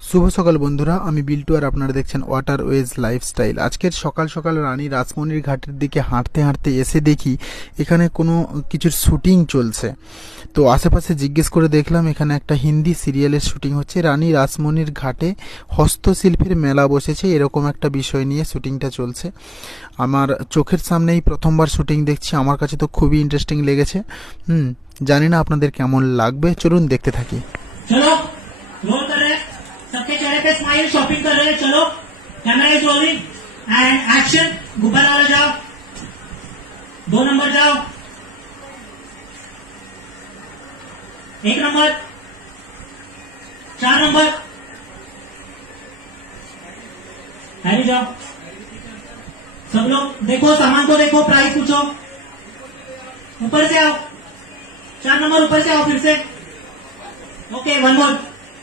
শুভ সকাল বন্ধুরা, আমি বিল্টু আর আপনারা দেখছেন ওয়াটারওয়েজ লাইফস্টাইল। আজকের সকাল সকাল রানী রাসমণির ঘাটের দিকে হাঁটতে হাঁটতে এসে দেখি এখানে কোনো কিছুর শুটিং চলছে। তো আশেপাশে জিজ্ঞেস করে দেখলাম এখানে একটা হিন্দি সিরিয়ালের শুটিং হচ্ছে। রানী রাসমণির ঘাটে হস্তশিল্পের মেলা বসেছে, এরকম একটা বিষয় নিয়ে শুটিংটা চলছে। আমার চোখের সামনেই প্রথমবার শুটিং দেখছি, আমার কাছে তো খুবই ইন্টারেস্টিং লেগেছে। জানি না আপনাদের কেমন লাগবে, চলুন দেখতে থাকি। चलो रोल कर रहे हैं, सबके चेहरे पे स्माइल, शॉपिंग कर रहे हैं। चलो camera is rolling and action. गुब्बारा वाला जाओ, 2 नंबर जाओ, 1 नंबर, 4 नंबर, हैरी जाओ। सब लोग देखो, सामान को देखो, प्राइस पूछो। ऊपर से आओ, 4 नंबर ऊपर से आओ फिर से। ओके, 1 मोर।